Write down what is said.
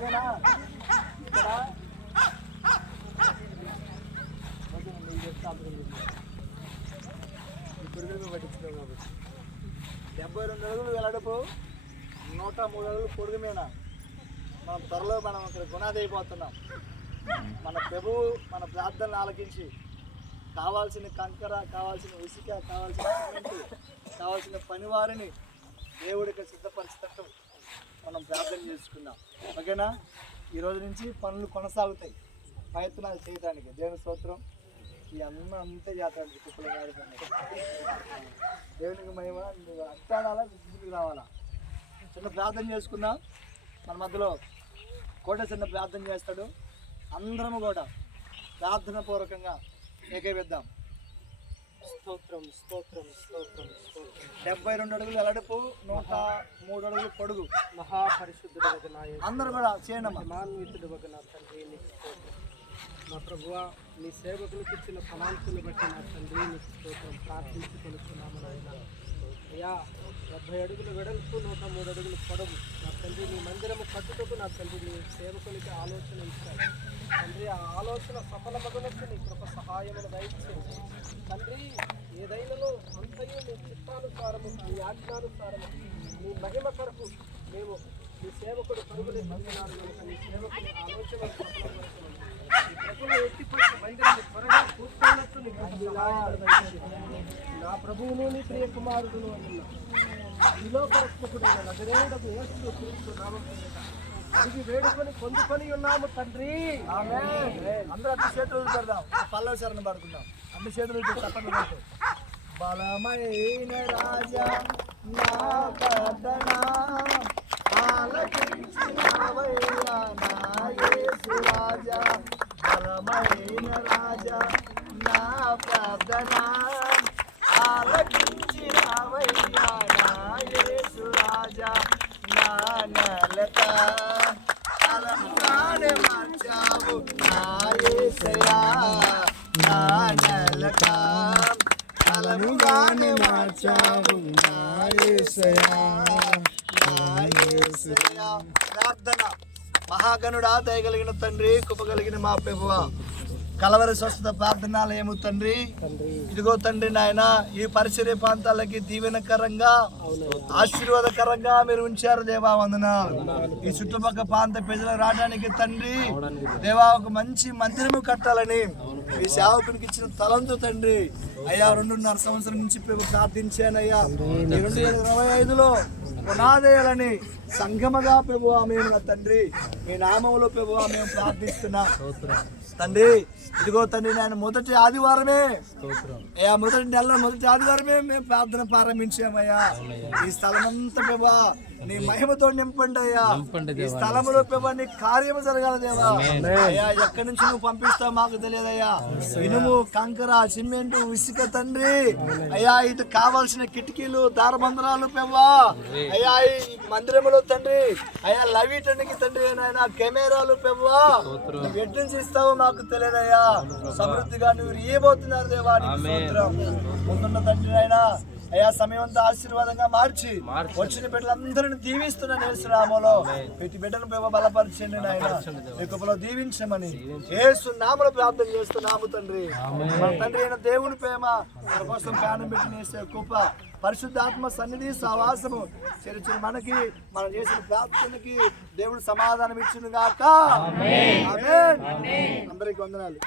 ఓకేనా? ఇక్కడ 72 అడుగులు వెడల్పు, 103 అడుగులు పొడుగు మీద మనం త్వరలో మనం ఇక్కడ గుణాది అయిపోతున్నాం. మన ప్రభువు మన ప్రార్థనలు ఆలకించి కావాల్సిన కంకర, కావాల్సిన ఇసుక, కావాల్సిన సిమెంట్, కావాల్సిన పనివారిని దేవుడికి సిద్ధపరిచేటట్టు మనం ప్రార్థన చేసుకుందాం. ఓకేనా? ఈరోజు నుంచి పనులు కొనసాగుతాయి, ప్రయత్నాలు చేయడానికి. దేవుని స్తోత్రం. ఈ అన్న అంతే చేస్తాడు కుప్పలు గాడి దేవునికి మహిమ. నువ్వు అట్టాడాలా, విద్యుత్కి రావాలా. చిన్న ప్రార్థన చేసుకుందాం. మన మధ్యలో కోట చిన్న ప్రార్థన చేస్తాడు. అందరము కూడా ప్రార్థన పూర్వకంగా ఏకీవిద్దాం. స్తోత్రం స్తోత్రం స్తోత్రం స్తోత్రం. 72 అడుగులు వెడల్పు, 103 అడుగులు పొడుగు, మహాపరిశుద్ధుడు అందరూ కూడా చేయనమ్మా. మాన్వితుడు నా తండ్రి నా ప్రభువా, నీ సేవకులకు ఇచ్చిన ఫలాంతుని బట్టి నా తండ్రి నీకు స్తోత్రం ప్రార్థించుకొనుచున్నాము నాయన. అయ్యా 70 అడుగులు వెడల్పు, 103 అడుగులు పొడవు నా తండ్రి, నీ మందిరము కట్టుటకు నా తండ్రి నీ సేవకునికి ఆలోచన ఇచ్చారు తండ్రి. ఆ ఆలోచన సఫలమగునట్లు నీ కృప సహాయమును దయచేసి తండ్రి. ఏదైనాలో అంతయు నీ చిత్తానుసారము, నీ ఆజ్ఞానుసారము, నీ మహిమ కొరకు మేము నీ సేవకుడు పరుగులు పొందినాడు కనుక నీ సేవకుని ఆలోచన ప్రభువులు ఎత్తిపోయి మందిరాన్ని త్వరగా పూర్తయినట్టు నా ప్రభువును నీ ప్రియ కుమారుడును అంటున్నా. విలోకరక్షకుడైన నజరేయుడకు యేసు క్రీస్తు నామమున అడిగి వేడుకొని పొందుకొని ఉన్నాము తండ్రి. అందరూ అన్ని చేతులు పెడదాం, పల్లవ శరణ పడుకుందాం. అన్ని చేతులు చెప్పండి. బలమైన రాజా నా ప్రార్థన ఆలకించినవయ్యా నా యేసు రాజా. బలమైన రాజా నా ప్రార్థన ఆలకించినవయ్యా నా యేసు రాజా. నా నెలత అలంకానే మార్చావు నా యేసయ్యా. నా నెలత అలంకానే మార్చావు నా యేసయ్యా. ప్రార్థన. మహాగణుడా, దయగలిగిన తండ్రి, కృపగలిగిన మా ప్రభువా, కలవరి స్వస్థత ప్రార్థనాలయము తండ్రి, ఇదిగో తండ్రి నాయన ఈ పరిసర ప్రాంతాలకి దీవెనకరంగా ఆశీర్వాదకరంగా మీరు ఉంచారు దేవా. వందనాలు. ఈ చుట్టుపక్కల ప్రాంత ప్రజలు రావడానికి తండ్రి దేవా ఒక మంచి మందిరము కట్టాలని ఈ సేవకునికి ఇచ్చిన తలంతో తండ్రి అయ్యా 2.5 సంవత్సరం నుంచి ప్రభు ప్రార్థించానయ్యా. 2025లో పునాదేయాలని సంఘముగా ప్రభువా మేము తండ్రి మీ నామములో ప్రభువా మేము ప్రార్థిస్తున్నాం తండ్రి. ఇదిగో తండ్రి నేను మొదటి ఆదివారమే అయ్యా, మొదటి నెలలో మొదటి ఆదివారమే మేము ప్రార్థన ప్రారంభించామయ్యా. ఈ స్థలం అంతా ప్రభా నీ మహిమతో నింపండి అయ్యా. ఈ స్థలములో ప్రభా నీ కార్యము జరగాలి దేవా. అయ్యా ఎక్కడి నుంచి నువ్వు పంపిస్తావు మాకు తెలియదయ్యా. ఇనుము, కంకర, సిమెంట్, ఇసుక తండ్రి అయ్యా, ఇటు కావాల్సిన కిటికీలు, దారబంధనాలు ప్రభా అయ్యా, ఈ మందిరములో తండ్రి అయ్యా లవిటానికి తండ్రి నాయన కెమెరాలు ప్రభా నువ్వు ఎటు నుంచి ఇస్తావో మాకు తెలియదయ్యా. సమృద్ధిగా నువ్వు ఇవ్వబోతున్నారు దేవా. ముందున్న తండ్రి అయినా అయ్యా సమయం అంతా ఆశీర్వాదంగా మార్చి వచ్చిన బిడ్డలందరినీ దీవిస్తున్నాను యేసునామములో. ప్రతి బిడ్డను బలపరచండి నాయన, నీ కృపలో దీవించమని యేసు నామములో ప్రార్థన చేస్తున్నాము తండ్రి. మన తండ్రి అయిన దేవుని ప్రేమ, మన కోసం ప్రాణం పెట్టిన యేసు కృప, పరిశుద్ధాత్మ సన్నిధి సహవాసము చేర్చిన మనకి మనం చేసిన ప్రార్థనకి దేవుడు సమాధానం ఇచ్చును గాక. ఆమేన్. అందరికీ వందనాలు.